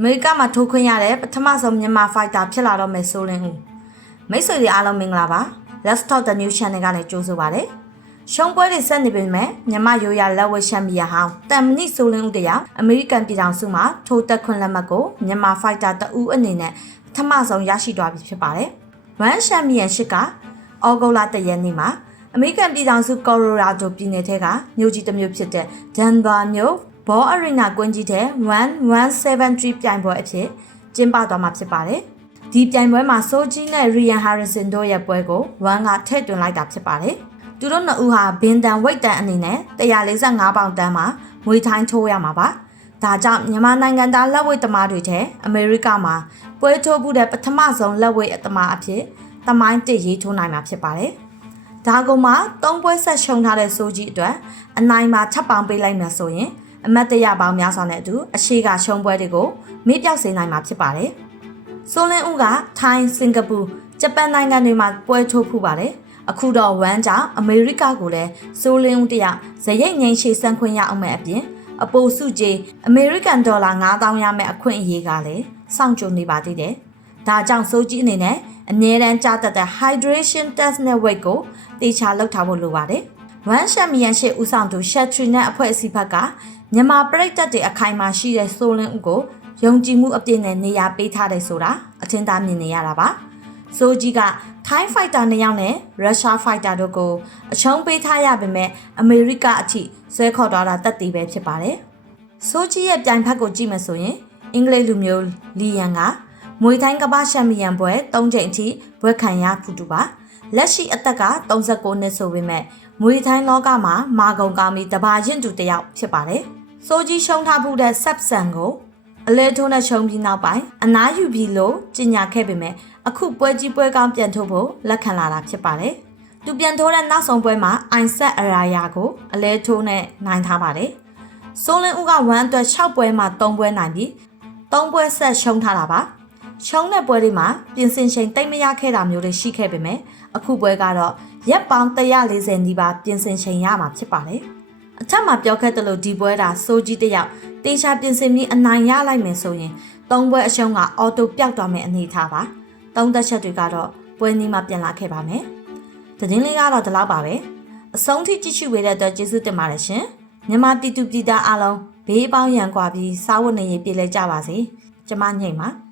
မေရိကမှာထိုးခွင့်ရတဲ့ပထမဆုံးမြန်မာဖိုက်တာဖြစ်လာတော့မယ်ဆိုလင်းဦးမိတ်ဆွေတွေအားလုံးမင်္ဂလာပါ Let's Talk the New Channel ကနေကြိုဆိုပါရစေရှုံးပွဲတွေဆက်နေပေမဲ့မြန်မာရိုးရလက်ဝဲရှမ်းမီယာဟောင်းတမ်မနိဆိုလင်းဦးတရားအမေရိကန်ပြည်ထောင်စုမှာထိုးတက်ခွင့်လက်မှတ်ကိုမြန်မာဖိုက်တာတဦးအနေနဲ့ပထမဆုံးရရှိသွားပြီဖြစ်ပါတယ်။1ရှမ်းမီယံရှစ်ကအော်ဂိုလာတရက်နေ့မှာအမေရိကန်ပြည်ထောင်စုကော်ရိုရာဒိုပြည်နယ်ထဲကမြို့ကြီးတစ်မြို့ဖြစ်တဲ့ဒန်ဘာမြို့ ဘောအရီနာကွင်းကြီးထဲ1173ပြိုင်ပွဲအဖြစ်ကျင်းပသွားမှာဖြစ်ပါတယ်။ဒီပြိုင်ပွဲမှာဆိုဂျီနဲ့ရီယန်ဟာရီဆန်တို့ရဲ့ပွဲကို1ကထည့်သွင်းလိုက်တာဖြစ်ပါတယ်။သူတို့နှစ်ဦးဟာဘင်တန်ဝိတ်တန်အနေနဲ့145ပေါင်တန်းမှာငွေထိုင်းထိုးရမှာပါ။ဒါကြောင့်မြန်မာနိုင်ငံသားလက်ဝိတ်သမားတွေထဲအမေရိကမှာပွဲထိုးမှုတဲ့ပထမဆုံးလက်ဝိတ်အသမားအဖြစ်သမိုင်းတစ်ရေးထိုးနိုင်မှာဖြစ်ပါတယ်။ဒါကုံမှာ၃ပွဲဆက်ရှုံးထားတဲ့ဆိုကြီးအတွက်အနိုင်မှာ6ပေါင်ပေးလိုက်မယ်ဆိုရင် အမတ်တရပေါင်းများစွာနဲ့အတူအရှိကရှုံးပွဲတွေကိုမေ့ပြောက်စေနိုင်မှာဖြစ်ပါတယ်။ဆိုလင်းဦးကထိုင်း၊စင်ကာပူ၊ဂျပန်နိုင်ငံတွေမှာပွဲထိုးဖူးပါတယ်။အခုတော့ဝမ်းကြောင့်အမေရိကကိုလည်းဆိုလင်းဦးတယောက်ဇရိတ်ငိမ့်ရှေ့ဆန်းခွင့်ရအောင်မဲ့အပြင်အပိုစုကြီးအမေရိကန်ဒေါ်လာ9000ရမယ့်အခွင့်အရေးကလည်းစောင့်ကြိုနေပါသေးတယ်။ဒါကြောင့်စိုးကြီးအနေနဲ့အမြဲတမ်းကြားတတ်တဲ့ hydration test network ကိုတေချာလုပ်ထားဖို့လိုပါတယ်။ ဝမ်ရှက်မီယန်ရှိဦးဆောင်သူရှက်ထရီနဲ့အဖွဲ့အစည်းဘက်ကမြန်မာပရိသတ်တွေအခိုင်အမာရှိတဲ့ဆိုလင်းဦးကိုယုံကြည်မှုအပြည့်နဲ့နေရာပေးထားတယ်ဆိုတာအထင်သာမြင်နေရတာပါ။ဆိုကြီးကထိုင်းဖိုက်တာနှစ်ယောက်နဲ့ရုရှားဖိုက်တာတို့ကိုအချုံးပေးထားရပေမဲ့အမေရိကအထိဆွဲခေါ်သွားတာတက်တည်ပဲဖြစ်ပါတယ်။ဆိုကြီးရဲ့ပြိုင်ဖက်ကိုကြည့်မယ်ဆိုရင်အင်္ဂလိပ်လူမျိုးလီယန်ကမွေတိုင်းကမ္ဘာချန်ပီယံပွဲ၃ချိန်အထိဘွဲခံရဖူးတူပါလက်ရှိအသက်က39နှစ်ဆိုပေမဲ့ မွေတိုင်းလောကမှာမာကုံကောင်းပြီးတဘာရင်သူတယောက်ဖြစ်ပါတယ်စိုးကြီးရှုံးထားမှုတဲ့ဆက်ဆန်ကိုအလဲထိုးနဲ့ရှုံးပြီးနောက်ပိုင်းအနားယူပြီးလို့ကြီးညာခဲ့ပေမဲ့အခုပွဲကြီးပွဲကောင်းပြန်ထုတ်ဖို့လက်ခံလာတာဖြစ်ပါတယ်သူပြန်ထိုးတဲ့နောက်ဆုံးပွဲမှာအိုင်ဆက်အရာယာကိုအလဲထိုးနဲ့နိုင်ထားပါတယ်ဆိုလင်ဦးကဝမ်းအတွက်6ပွဲမှာ3ပွဲနိုင်ပြီး3ပွဲဆက်ရှုံးထားတာပါ ရှုံးတဲ့ပွဲတွေမှာပြင်ဆင်ချိန်တိတ်မရခဲ့တာမျိုးတွေရှိခဲ့ပေမဲ့အခုပွဲကတော့ရက်ပေါင်း140နီးပါးပြင်ဆင်ချိန်ရမှာဖြစ်ပါတယ်။အထက်မှာပြောခဲ့သလိုဒီပွဲတာစိုးကြီးတစ်ယောက်တေချာပြင်ဆင်ပြီးအနိုင်ရလိုက်မယ်ဆိုရင်သုံးပွဲအရှုံးကအော်တိုပျောက်သွားမယ့်အနေအထားပါ။သုံးသက်ချက်တွေကတော့ပွဲနီးမှပြန်လာခဲ့ပါမယ်။သတင်းလေးကတော့ဒီလောက်ပါပဲ။အဆုံးထိကြည့်ရှုပေးတဲ့အတွက်ကျေးဇူးတင်ပါတယ်ရှင်။မြန်မာပြည်သူပြည်သားအားလုံးဘေးပေါင်းရန်ကွာပြီးစားဝတ်နေရေးပြည်လဲကြပါစေ။ကျမညိတ်ပါ။